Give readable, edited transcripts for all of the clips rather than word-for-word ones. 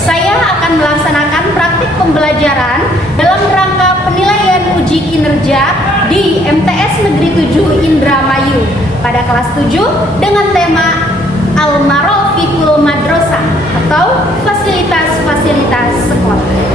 Saya akan melaksanakan praktik pembelajaran dalam rangka penilaian uji kinerja di MTS Negeri 7 Indramayu pada kelas 7 dengan tema Al-Marafiqul Madrasah atau fasilitas-fasilitas sekolah.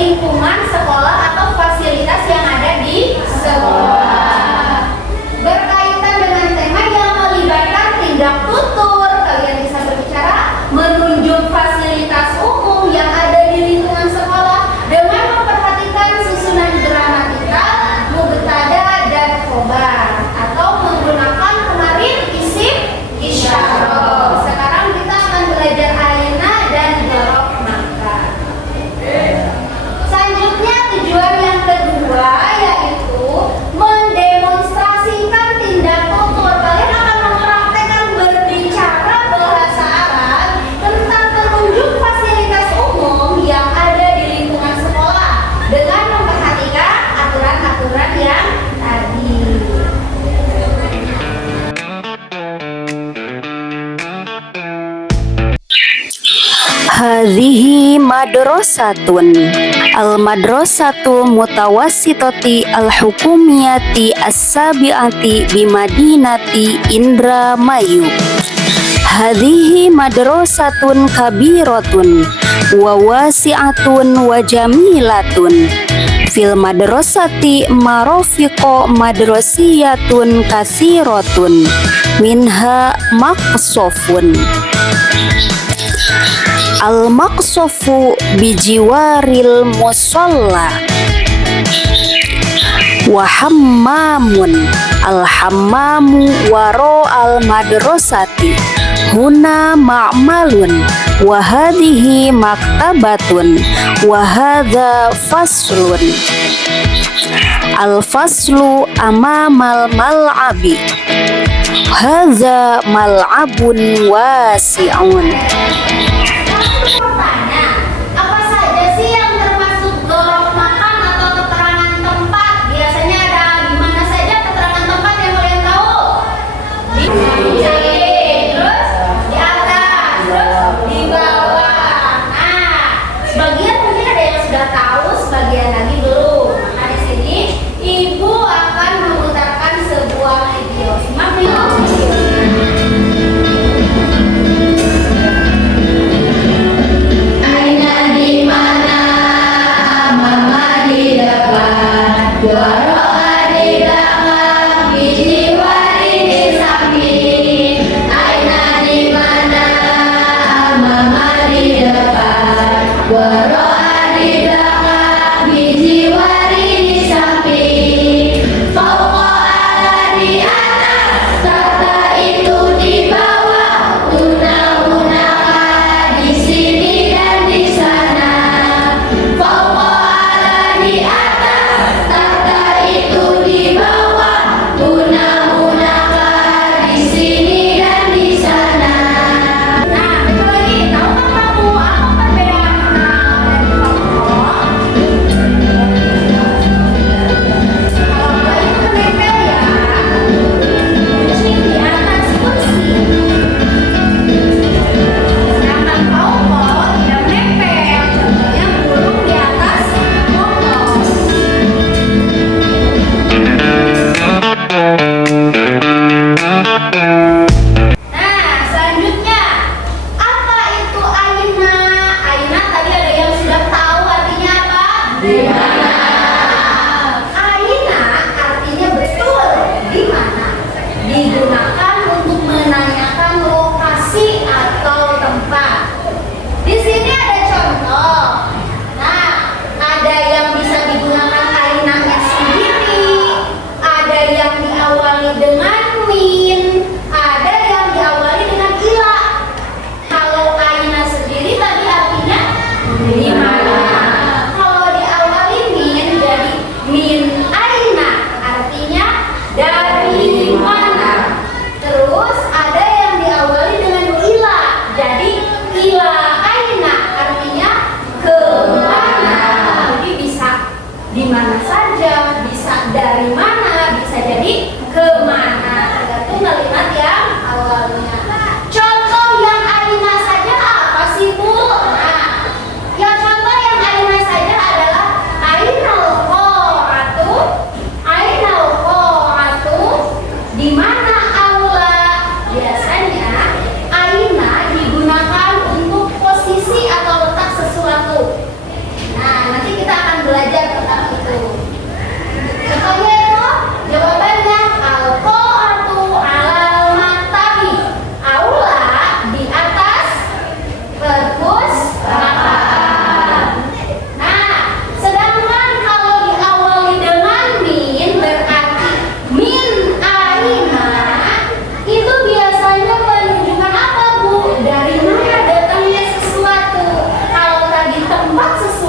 lingkungan sekolah atau fasilitas yang ada di sekolah. Berkaitan dengan tema yang melibatkan tindak tutur, kalian bisa berbicara menunjuk fasilitas umum yang ada di lingkungan sekolah dengan memperhatikan susunan gramatikal, mubtada, dan khobar, atau menggunakan kemarin isim isyarah. Sekarang kita akan belajar aina dan dzaraf makan. Selanjutnya tujuan yang kedua yaitu mendemonstrasikan tindak tutur. Kalian akan mempraktekkan berbicara bahasa Arab tentang menunjuk fasilitas umum yang ada di lingkungan sekolah dengan memperhatikan aturan-aturan yang tadi. Hadhihi madrasatun. Al-madrasatu mutawassitati al-hukumiyati as-sabi'ati bimadinati Indramayu. Hadhihi madrasatun kabiratun wa wasi'atun wa jamilatun. Fil madrasati marafiqo madrasiyatun katsiratun minha maqsofun. Al-maqsofu bijiwaril musalla wa hammamun. Al-hammamu waro al-madrasati huna ma'malun wa hadhihi maktabatun wa hadha faslun. Al-faslu amamal mal'abi hadza mal'abun wasi'un. Bertanya, apa saja sih yang termasuk dzaraf makan atau keterangan tempat? Biasanya ada di mana saja keterangan tempat yang kalian tahu? Di samping, terus di atas, terus di bawah. Nah, sebagian mungkin ada yang sudah tahu, sebagian lagi belum. Maka di sini ibu akan memutarkan sebuah video. Simak video.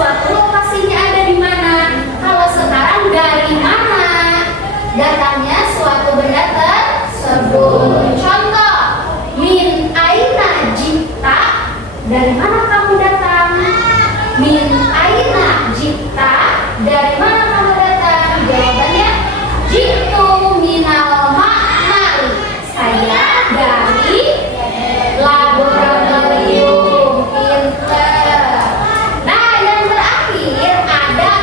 sesuatu lokasinya ada di mana. Kalau sekarang dari mana datangnya suatu benda tersebut. Contoh, min aina jita, dari mana kamu datang? Min aina jita, dari mana kamu datang? Jawabannya jitu minal ma'mari, saya dari laboratorium. Pinter. Nah, yang terakhir ada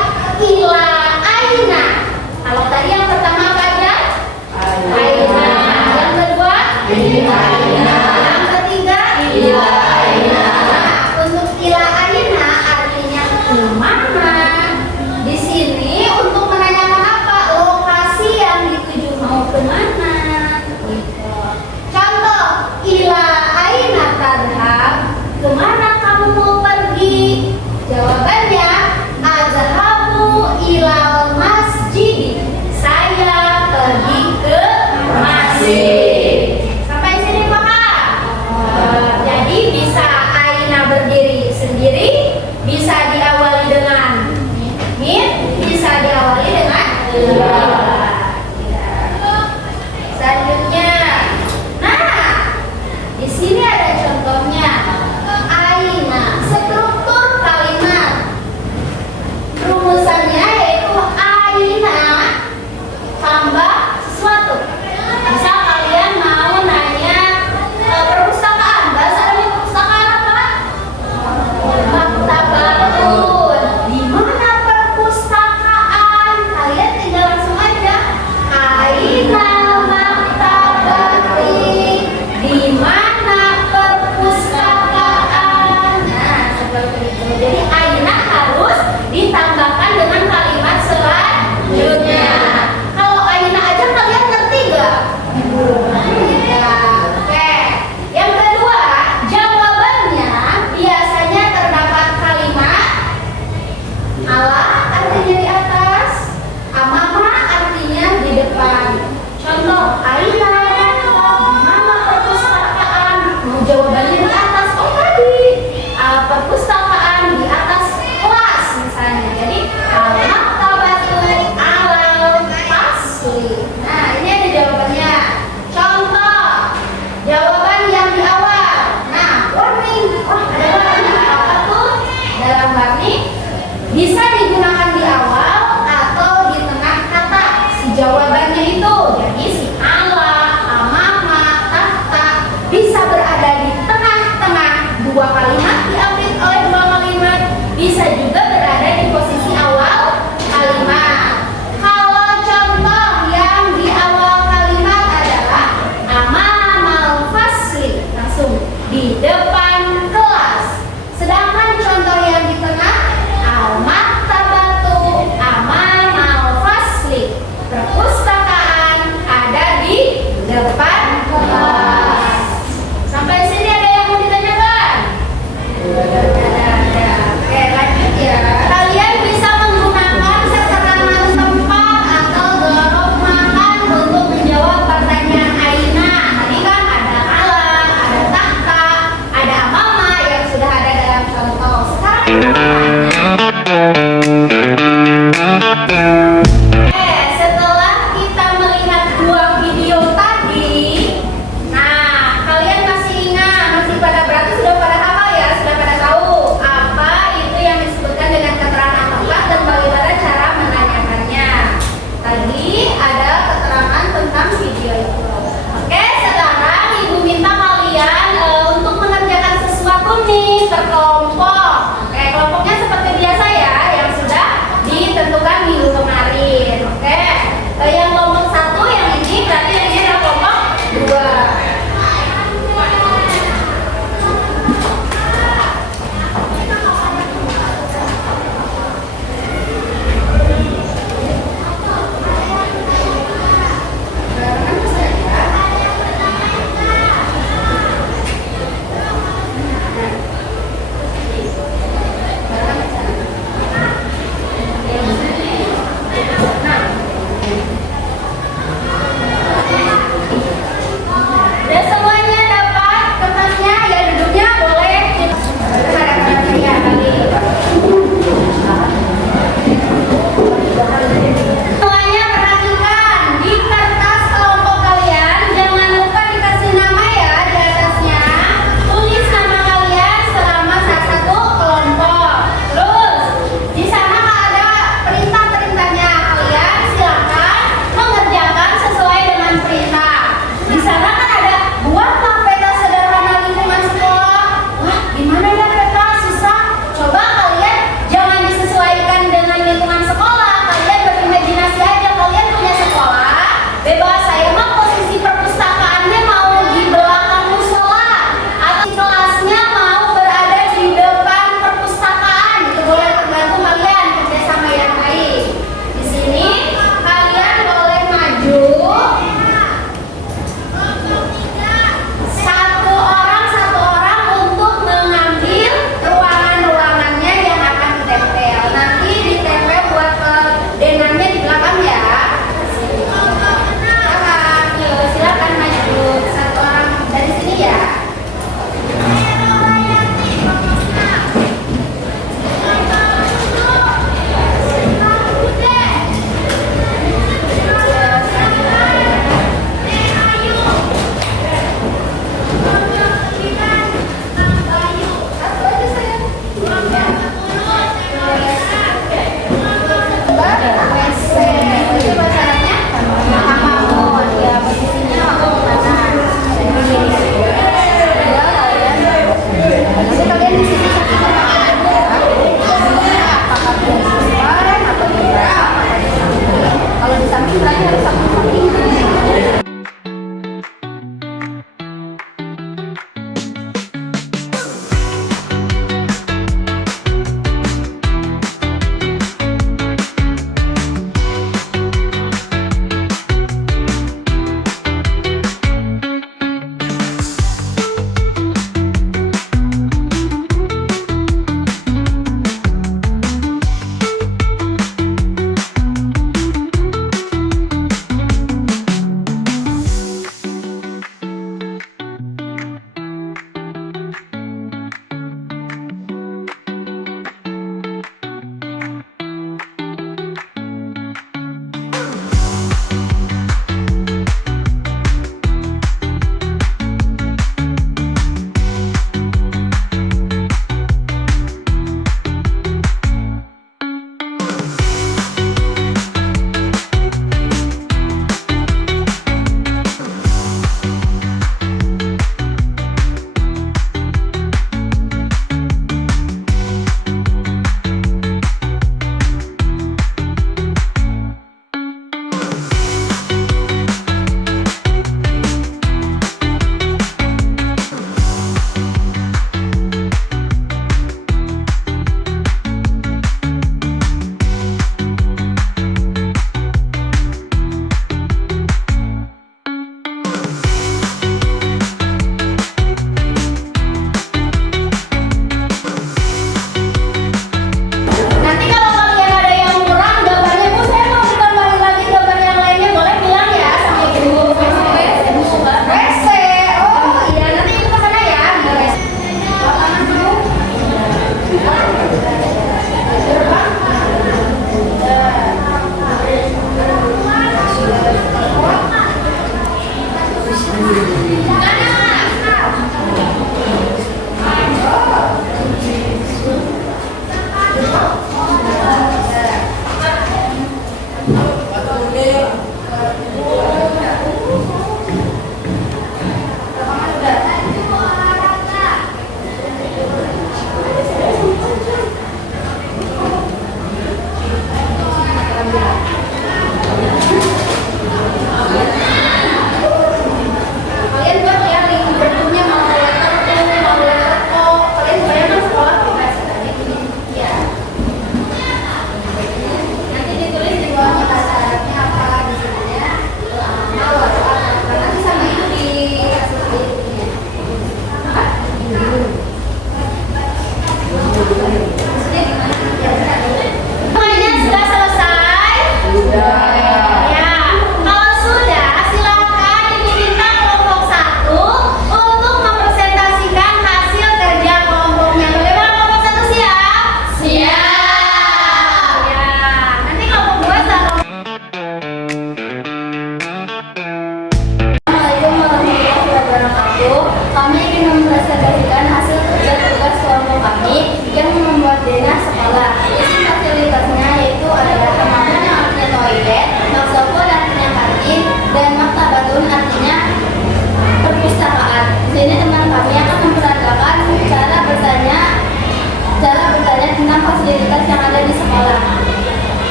ila aina. Kalau tadi yang pertama apa aja? Aina. Yang kedua? Ila aina. Yang ketiga? Ila aina. Nah, untuk ila aina artinya kemana? Di sini untuk menanyakan apa? Lokasi yang dituju mau kemana? Gitu. Contoh, ila aina tadhab, kemana kamu mau pergi? Jawabannya azhabu ilal masjid, saya pergi ke masjid. Sampai sini paham? Jadi bisa aina berdiri sendiri, bisa diawali dengan min, bisa diawali dengan ila. Selanjutnya, nah di sini ada contohnya. Aina, struktur kalimat rumusannya yaitu aina tambah sesuatu. Misal kalian mau nanya perpustakaan, bahasa Arabnya perpustakaan apa? Maktabatun. Di mana perpustakaan? Kalian tinggal langsung aja aina maktabati, di mana perpustakaan. Nah, seperti itu. Jadi aina harus ditambahkan dengan kalimat selanjutnya. Kalau aina aja kalian ngerti gak? Ya, oke. Yang kedua, jawabannya biasanya terdapat kalimat ala artinya di atas, amama artinya di depan. Contoh, aina, di mana perpustakaan? Mau jawabannya di atas. Oh tadi, perpustakaan di atas kelas misalnya. Jadi al-maktabatu alal fasli. Nah, ini ada jawabannya. Contoh, jawaban yang di awal. Nah, warning. Oh, ada warning. Apa tuh? Dalam warning bisa digunakan di awal atau di tengah kata si jawabannya itu. Jadi si ala, amama, tahta bisa berada di tengah-tengah dua kalimat, diambil oleh dua kalimat, bisa juga berada di posisi awal kalimat. Kalau contoh yang di awal kalimat adalah amamal fasli, langsung di depan kelas. Sedangkan contoh yang di tengah al-maktabatu amamal fasli, perpustakaan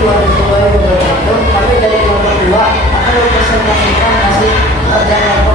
warahmatullahi wabarakatuh. Kami dari kelompok 2 akan mempresentasikan hasil kerja kelompok